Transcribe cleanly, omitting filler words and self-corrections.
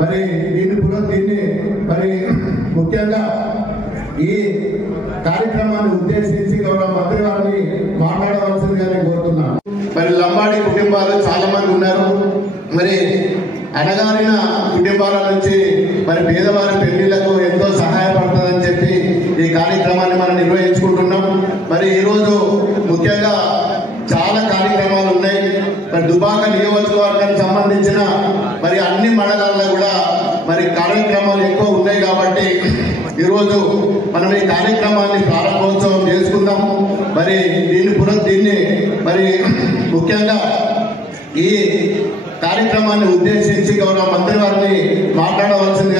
మరి దీన్ని మరి ముఖ్యంగా ఈ కార్యక్రమాన్ని ఉద్దేశించి గౌరవ మంత్రి గారిని మాట్లాడవలసిందిగా నేను కోరుతున్నాను. మరి లంబాడి కుటుంబాలు చాలా మంది ఉన్నారు. మరి అణగారిన కుటుంబాల నుంచి మరి పేదవారి పెళ్లిళ్లకు ఎంతో సహాయపడుతుందని చెప్పి ఈ కార్యక్రమాన్ని మనం నిర్వహించుకుంటున్నాం. మరి ఈరోజు ముఖ్యంగా చాలా కార్యక్రమాలు ఉన్నాయి. మరి దుబాక నియోజకవర్గానికి సంబంధించిన మరి అన్ని మండలాల్లో కూడా మరి కార్యక్రమాలు ఎక్కువ ఉన్నాయి. కాబట్టి ఈరోజు మనం ఈ కార్యక్రమాన్ని ప్రారంభోత్సవం చేసుకుందాం. మరి దీన్ని మరి ముఖ్యంగా ఈ కార్యక్రమాన్ని ఉద్దేశించి గౌరవ మంత్రి వారిని మాట్లాడవలసిందిగా